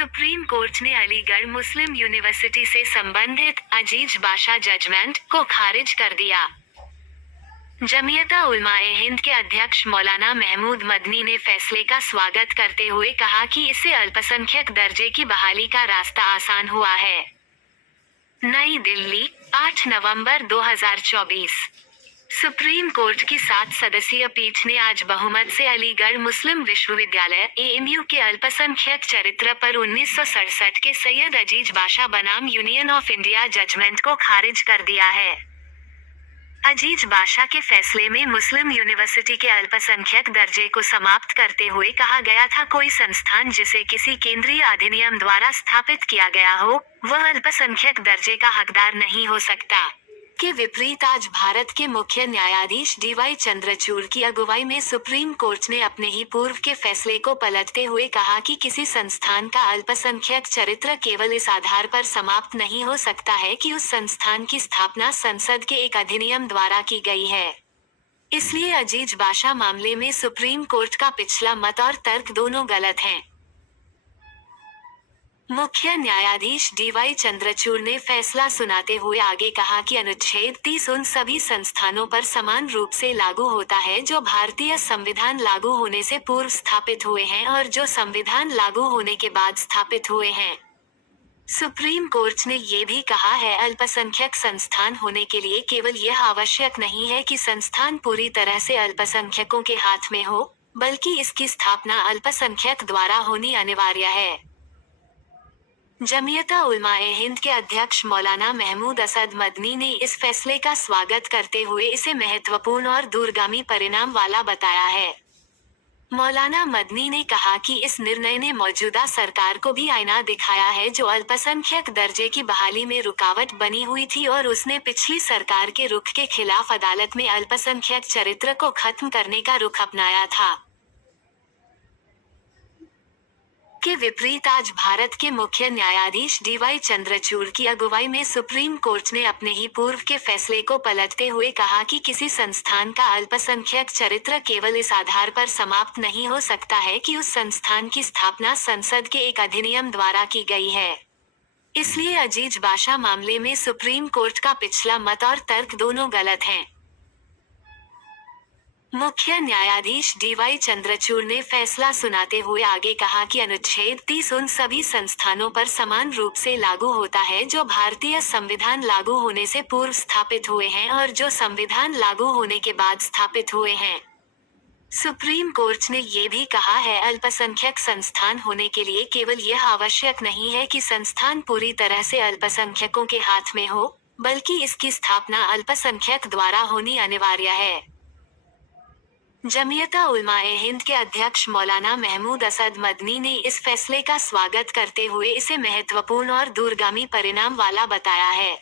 Supreme court ने अलीगढ़ मुस्लिम university से संबंधित अजीज बाशा जजमेंट को खारिज कर दिया। जमीयता उलमाए हिंद के अध्यक्ष मौलाना महमूद मदनी ने फैसले का स्वागत करते हुए कहा कि इससे अल्पसंख्यक दर्जे की बहाली का रास्ता आसान हुआ है। नई दिल्ली, 8 नवंबर 2024। सुप्रीम कोर्ट की 7 सदस्यीय पीठ ने आज बहुमत से अलीगढ़ मुस्लिम विश्वविद्यालय (एएमयू) के अल्पसंख्यक चरित्र पर 1967 के सैयद अजीज बाशा बनाम यूनियन ऑफ इंडिया जजमेंट को खारिज कर दिया है। अजीज बाशा के फैसले में मुस्लिम यूनिवर्सिटी के अल्पसंख्यक दर्जे को समाप्त करते हुए कहा गया था, कोई संस्थान जिसे किसी केंद्रीय अधिनियम द्वारा स्थापित किया गया हो, वह अल्पसंख्यक दर्जे का हकदार नहीं हो सकता। के विपरीत आज भारत के मुख्य न्यायाधीश डीवाई चंद्रचूड़ की अगुवाई में सुप्रीम कोर्ट ने अपने ही पूर्व के फैसले को पलटते हुए कहा कि किसी संस्थान का अल्पसंख्यक चरित्र केवल इस आधार पर समाप्त नहीं हो सकता है कि उस संस्थान की स्थापना संसद के एक अधिनियम द्वारा की गई है। इसलिए अजीज बाशा मामले में सुप्रीम कोर्ट का पिछला मत और तर्क दोनों गलत हैं। मुख्य न्यायाधीश डीवाई चंद्रचूड़ ने फैसला सुनाते हुए आगे कहा कि अनुच्छेद 30 उन सभी संस्थानों पर समान रूप से लागू होता है जो भारतीय संविधान लागू होने से पूर्व स्थापित हुए हैं और जो संविधान लागू होने के बाद स्थापित हुए हैं। सुप्रीम कोर्ट ने ये भी कहा है, अल्पसंख्यक संस्थान होने के लिए केवल यह आवश्यक नहीं है कि संस्थान पूरी तरह से अल्पसंख्यकों के हाथ में हो, बल्कि इसकी स्थापना अल्पसंख्यक द्वारा होनी अनिवार्य है। जमीयता उलमाए हिंद के अध्यक्ष मौलाना महमूद असद मदनी ने इस फैसले का स्वागत करते हुए इसे महत्वपूर्ण और दूरगामी परिणाम वाला बताया है। मौलाना मदनी ने कहा कि इस निर्णय ने मौजूदा सरकार को भी आईना दिखाया है जो अल्पसंख्यक दर्जे की बहाली में रुकावट बनी हुई थी और उसने पिछली सरकार के रुख के खिलाफ अदालत में अल्पसंख्यक चरित्र को खत्म करने का रुख अपनाया था। के विपरीत आज भारत के मुख्य न्यायाधीश डीवाई चंद्रचूड़ की अगुवाई में सुप्रीम कोर्ट ने अपने ही पूर्व के फैसले को पलटते हुए कहा कि किसी संस्थान का अल्पसंख्यक चरित्र केवल इस आधार पर समाप्त नहीं हो सकता है कि उस संस्थान की स्थापना संसद के एक अधिनियम द्वारा की गई है। इसलिए अजीज बाशा मामले में सुप्रीम कोर्ट का पिछला मत और तर्क दोनों गलत हैं। मुख्य न्यायाधीश डीवाई चंद्रचूड़ ने फैसला सुनाते हुए आगे कहा कि अनुच्छेद 30 उन सभी संस्थानों पर समान रूप से लागू होता है जो भारतीय संविधान लागू होने से पूर्व स्थापित हुए हैं और जो संविधान लागू होने के बाद स्थापित हुए हैं। सुप्रीम कोर्ट ने ये भी कहा है, अल्पसंख्यक संस्थान होने के लिए केवल यह आवश्यक नहीं है कि संस्थान पूरी तरह से अल्पसंख्यकों के हाथ में हो, बल्कि इसकी स्थापना अल्पसंख्यक द्वारा होनी अनिवार्य है। जमीयता उलमाए हिंद के अध्यक्ष मौलाना महमूद असद मदनी ने इस फैसले का स्वागत करते हुए इसे महत्वपूर्ण और दूरगामी परिणाम वाला बताया है।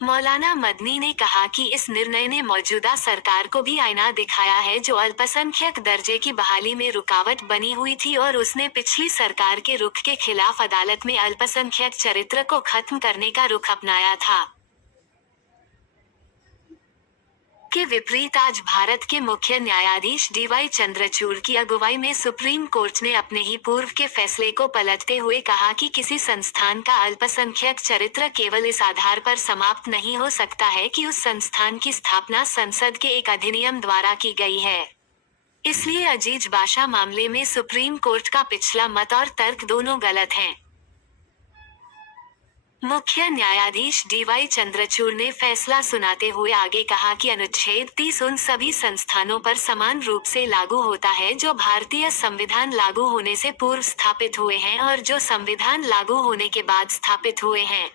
मौलाना मदनी ने कहा कि इस निर्णय ने मौजूदा सरकार को भी आईना दिखाया है जो अल्पसंख्यक दर्जे की बहाली में रुकावट बनी हुई थी और उसने पिछली सरकार के रुख के खिलाफ अदालत में अल्पसंख्यक चरित्र को खत्म करने का रुख अपनाया था। के विपरीत आज भारत के मुख्य न्यायाधीश डीवाई चंद्रचूड़ की अगुवाई में सुप्रीम कोर्ट ने अपने ही पूर्व के फैसले को पलटते हुए कहा कि किसी संस्थान का अल्पसंख्यक चरित्र केवल इस आधार पर समाप्त नहीं हो सकता है कि उस संस्थान की स्थापना संसद के एक अधिनियम द्वारा की गई है। इसलिए अजीज बाशा मामले में सुप्रीम कोर्ट का पिछला मत और तर्क दोनों गलत हैं। मुख्य न्यायाधीश डीवाई चंद्रचूड़ ने फैसला सुनाते हुए आगे कहा कि अनुच्छेद 30 उन सभी संस्थानों पर समान रूप से लागू होता है जो भारतीय संविधान लागू होने से पूर्व स्थापित हुए हैं और जो संविधान लागू होने के बाद स्थापित हुए हैं।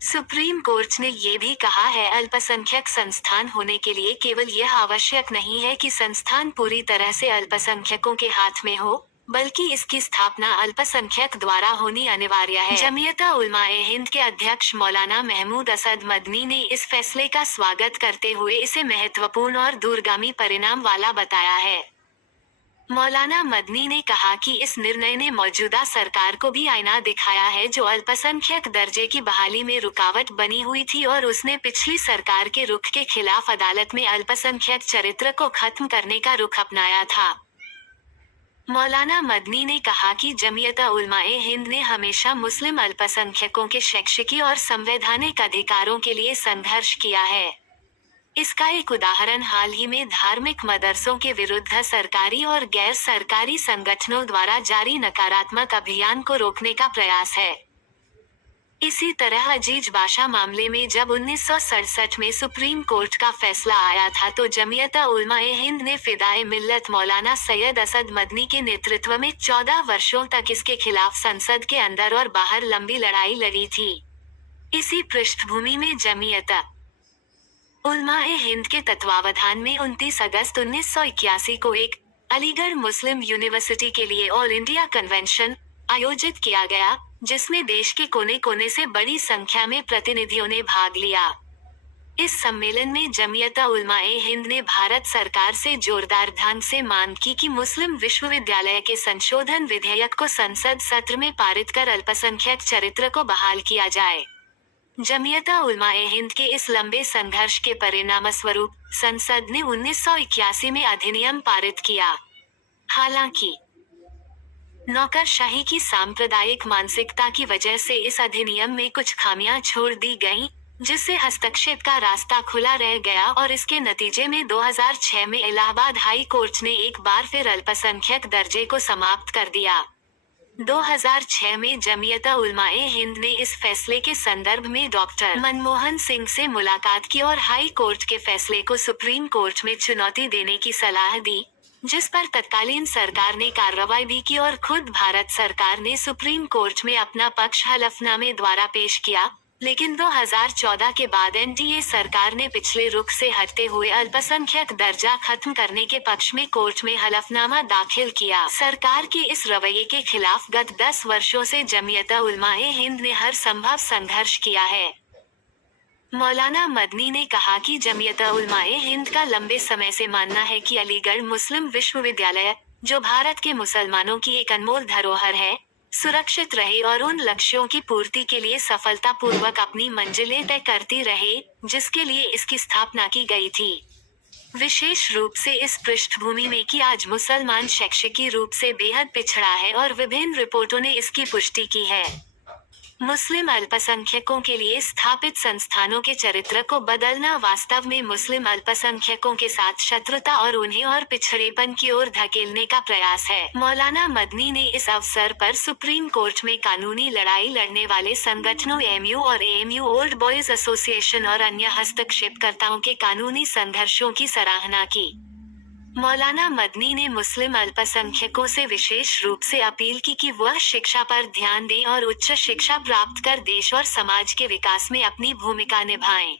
सुप्रीम कोर्ट ने ये भी कहा है, अल्पसंख्यक संस्थान होने के लिए केवल यह आवश्यक नहीं है कि संस्थान पूरी तरह से अल्पसंख्यकों के हाथ में हो, बल्कि इसकी स्थापना अल्पसंख्यक द्वारा होनी अनिवार्य है। जमीयता उलमाए हिंद के अध्यक्ष मौलाना महमूद असद मदनी ने इस फैसले का स्वागत करते हुए इसे महत्वपूर्ण और दूरगामी परिणाम वाला बताया है। मौलाना मदनी ने कहा कि इस निर्णय ने मौजूदा सरकार को भी आईना दिखाया है जो अल्पसंख्यक दर्जे की बहाली में रुकावट बनी हुई थी और उसने पिछली सरकार के रुख के खिलाफ अदालत में अल्पसंख्यक चरित्र को खत्म करने का रुख अपनाया था। मौलाना मदनी ने कहा कि जमीयत-उल-उलमा-ए-हिंद ने हमेशा मुस्लिम अल्पसंख्यकों के शैक्षिकी और संवैधानिक अधिकारों के लिए संघर्ष किया है। इसका एक उदाहरण हाल ही में धार्मिक मदरसों के विरुद्ध सरकारी और गैर सरकारी संगठनों द्वारा जारी नकारात्मक अभियान को रोकने का प्रयास है। इसी तरह अजीज बाशा मामले में जब 1967 में सुप्रीम कोर्ट का फैसला आया था तो जमीयत-उल-उलमा-ए-हिंद ने फिदाए मिल्लत मौलाना सैयद असद मदनी के नेतृत्व में 14 वर्षों तक इसके खिलाफ संसद के अंदर और बाहर लंबी लड़ाई लड़ी थी। इसी पृष्ठभूमि में जमीयत-उल-उलमा-ए-हिंद के तत्वावधान में 29 अगस्त 1981 को एक अलीगढ़ मुस्लिम यूनिवर्सिटी के लिए ऑल इंडिया कन्वेंशन आयोजित किया गया, जिसमें देश के कोने कोने से बड़ी संख्या में प्रतिनिधियों ने भाग लिया। इस सम्मेलन में जमीयत-उल-उलमा-ए-हिंद ने भारत सरकार से जोरदार ढंग से मांग की कि मुस्लिम विश्वविद्यालय के संशोधन विधेयक को संसद सत्र में पारित कर अल्पसंख्यक चरित्र को बहाल किया जाए। जमीयत-उल-उलमा-ए-हिंद के इस लंबे संघर्ष के परिणामस्वरूप संसद ने 1981 में अधिनियम पारित किया। हालांकि नौकरशाही की सांप्रदायिक मानसिकता की वजह से इस अधिनियम में कुछ खामियां छोड़ दी गईं, जिससे हस्तक्षेप का रास्ता खुला रह गया और इसके नतीजे में 2006 में इलाहाबाद हाई कोर्ट ने एक बार फिर अल्पसंख्यक दर्जे को समाप्त कर दिया। 2006 में जमीयत-उल-उलमा-ए-हिंद ने इस फैसले के संदर्भ में डॉक्टर मनमोहन सिंह से मुलाकात की और हाई कोर्ट के फैसले को सुप्रीम कोर्ट में चुनौती देने की सलाह दी, जिस पर तत्कालीन सरकार ने कार्रवाई भी की और खुद भारत सरकार ने सुप्रीम कोर्ट में अपना पक्ष हलफनामे द्वारा पेश किया। लेकिन 2014 के बाद एनडीए सरकार ने पिछले रुख से हटते हुए अल्पसंख्यक दर्जा खत्म करने के पक्ष में कोर्ट में हलफनामा दाखिल किया। सरकार के इस रवैये के खिलाफ गत 10 वर्षों से जमीयत-उल-उलमा-ए-हिंद ने हर संभव संघर्ष किया है। मौलाना मदनी ने कहा कि जमीयत-उल-उलमा-ए-हिंद का लंबे समय से मानना है कि अलीगढ़ मुस्लिम विश्वविद्यालय, जो भारत के मुसलमानों की एक अनमोल धरोहर है, सुरक्षित रहे और उन लक्ष्यों की पूर्ति के लिए सफलतापूर्वक अपनी मंजिलें तय करती रहे, जिसके लिए इसकी स्थापना की गई थी। विशेष रूप से इस पृष्ठभूमि में कि आज मुसलमान शैक्षिकी रूप से बेहद पिछड़ा है और विभिन्न रिपोर्टों ने इसकी पुष्टि की है। मुस्लिम अल्पसंख्यकों के लिए स्थापित संस्थानों के चरित्र को बदलना वास्तव में मुस्लिम अल्पसंख्यकों के साथ शत्रुता और उन्हें और पिछड़ेपन की ओर धकेलने का प्रयास है। मौलाना मदनी ने इस अवसर पर सुप्रीम कोर्ट में कानूनी लड़ाई लड़ने वाले संगठनों एएमयू और एएमयू ओल्ड बॉयज एसोसिएशन और अन्य हस्तक्षेपकर्ताओं के कानूनी संघर्षों की सराहना की। मौलाना मदनी ने मुस्लिम अल्पसंख्यकों से विशेष रूप से अपील की कि वह शिक्षा पर ध्यान दें और उच्च शिक्षा प्राप्त कर देश और समाज के विकास में अपनी भूमिका निभाएं।